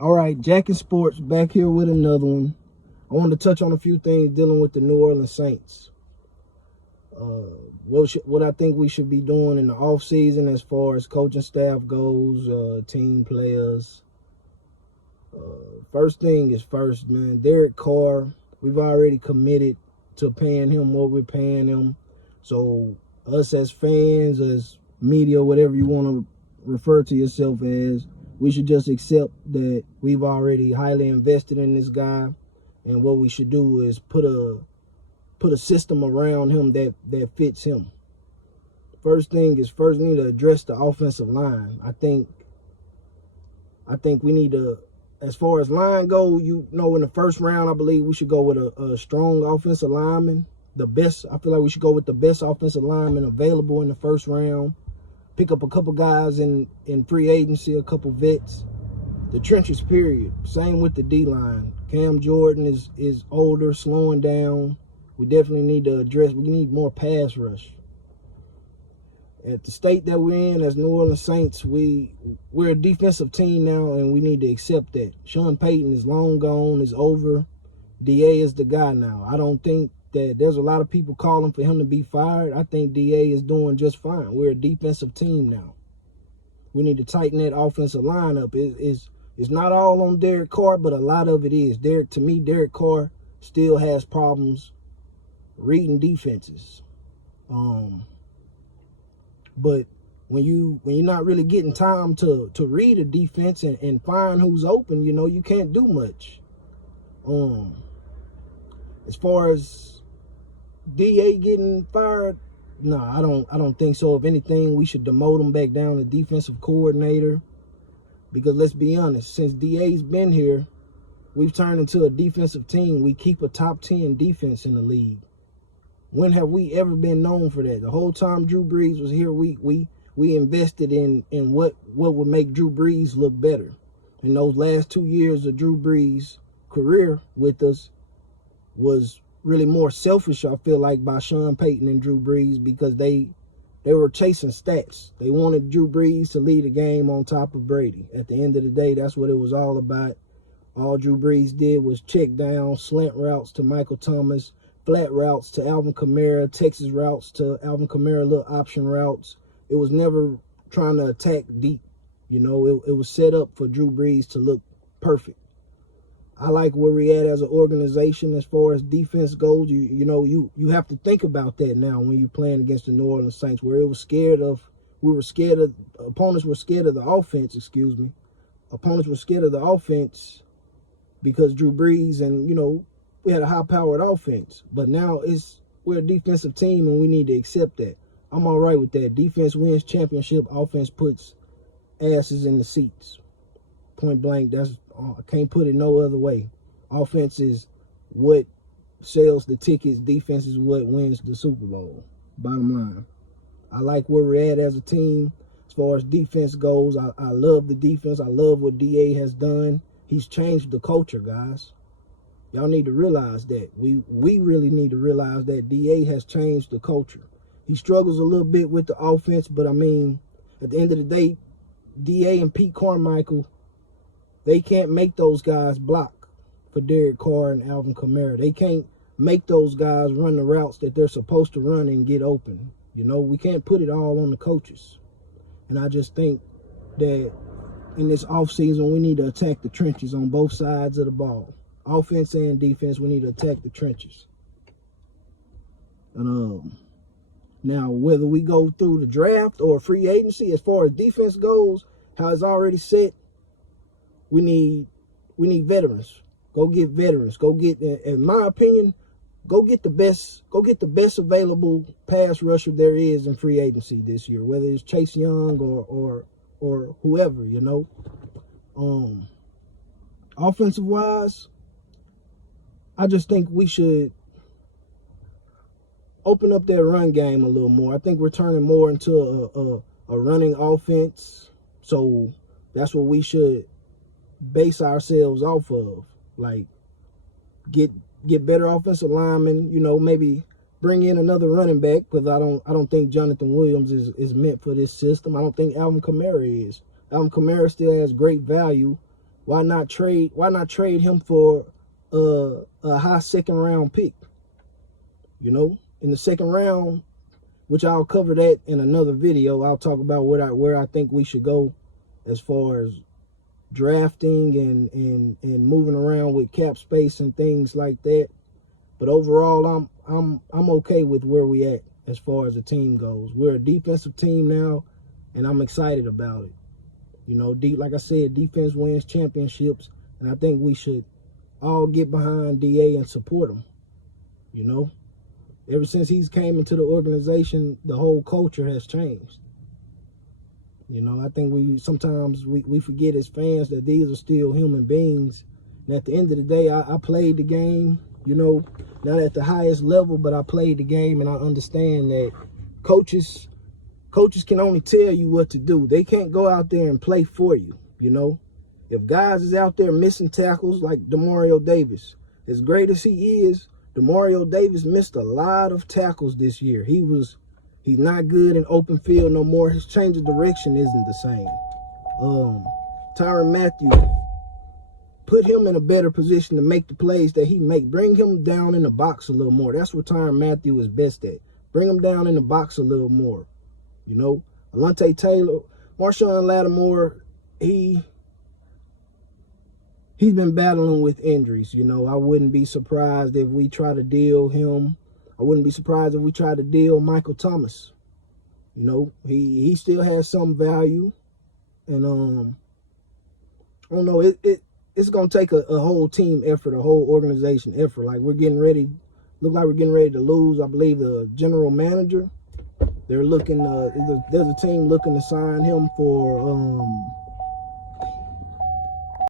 All right, Jack and Sports back here with another one. I want to touch on a few things dealing with the New Orleans Saints. What I think we should be doing in the off season as far as coaching staff goes, team players. First thing is first, man. Derek Carr, we've already committed to paying him what we're paying him. So us as fans, as media, whatever you want to refer to yourself as, we should just accept that we've already highly invested in this guy, and what we should do is put a system around him that fits him. First thing is first, we need to address the offensive line. I think we need to, as far as line go, in the first round, I believe we should go with a strong offensive lineman. I feel like we should go with the best offensive lineman available in the first round. Pick up a couple guys in free agency, a couple vets. The trenches, period. Same with the D-line. Cam Jordan is older, slowing down. We definitely need to address, we need more pass rush. At the state that we're in as New Orleans Saints, we're a defensive team now, and we need to accept that. Sean Payton is long gone, is over. DA is the guy now. I don't think that there's a lot of people calling for him to be fired. I think DA is doing just fine. We're a defensive team now. We need to tighten that offensive line up. It's not all on Derek Carr, but a lot of it is. To me, Derek Carr still has problems reading defenses. But when you're not really getting time to read a defense and find who's open, you can't do much. As far as DA getting fired, no, I don't think so. If anything, we should demote him back down to defensive coordinator. Because let's be honest, since DA's been here, we've turned into a defensive team. We keep a top 10 defense in the league. When have we ever been known for that? The whole time Drew Brees was here, we invested in what would make Drew Brees look better. And those last 2 years of Drew Brees' career with us was really more selfish, I feel like, by Sean Payton and Drew Brees, because they were chasing stats. They wanted Drew Brees to lead the game on top of Brady. At the end of the day, that's what it was all about. All Drew Brees did was check down, slant routes to Michael Thomas, flat routes to Alvin Kamara, Texas routes to Alvin Kamara, little option routes. It was never trying to attack deep. It was set up for Drew Brees to look perfect. I like where we're at as an organization as far as defense goes. You have to think about that now when you're playing against the New Orleans Saints, where opponents were scared of the offense, Opponents were scared of the offense because Drew Brees and, we had a high-powered offense. But now we're a defensive team, and we need to accept that. I'm all right with that. Defense wins championship. Offense puts asses in the seats. Point blank, I can't put it no other way. Offense is what sells the tickets. Defense is what wins the Super Bowl. Bottom line. I like where we're at as a team. As far as defense goes, I love the defense. I love what DA has done. He's changed the culture, guys. Y'all need to realize that. We really need to realize that DA has changed the culture. He struggles a little bit with the offense, but at the end of the day, DA and Pete Carmichael, they can't make those guys block for Derek Carr and Alvin Kamara. They can't make those guys run the routes that they're supposed to run and get open. We can't put it all on the coaches. And I just think that in this offseason, we need to attack the trenches on both sides of the ball. Offense and defense, we need to attack the trenches. And now, whether we go through the draft or free agency, as far as defense goes, how it's already set, we need veterans. Go get veterans. Go get, in my opinion, go get the best available pass rusher there is in free agency this year, whether it's Chase Young or whoever, Offensive wise, I just think we should open up that run game a little more. I think we're turning more into a running offense. So that's what we should base ourselves off of. Like, get better offensive linemen, maybe bring in another running back, because I don't think Jonathan Williams is meant for this system. I don't think Alvin Kamara is. Alvin Kamara still has great value, Why not trade him for a high second round pick? You know, in the second round, which I'll cover that in another video. I'll talk about where I think we should go as far as drafting and moving around with cap space and things like that. But overall, I'm okay with where we at as far as the team goes. We're a defensive team now, and I'm excited about it. You know, like I said, defense wins championships, and I think we should all get behind DA and support him. You know, ever since he's came into the organization, the whole culture has changed. You know, I think sometimes we forget as fans that these are still human beings. And at the end of the day, I played the game, you know, not at the highest level, but I played the game, and I understand that coaches can only tell you what to do. They can't go out there and play for you, you know. If guys is out there missing tackles like Demario Davis, as great as he is, Demario Davis missed a lot of tackles this year. He's not good in open field no more. His change of direction isn't the same. Tyrann Mathieu, put him in a better position to make the plays that he make. Bring him down in the box a little more. That's what Tyrann Mathieu is best at. Bring him down in the box a little more. You know, Alontae Taylor, Marshon Lattimore, he's been battling with injuries. You know, I wouldn't be surprised if we try to deal him. I wouldn't be surprised if we try to deal Michael Thomas. You know, he still has some value. And I don't know, it's going to take a whole team effort, a whole organization effort. Like, look like we're getting ready to lose, I believe, the general manager. They're looking, there's a team looking to sign him for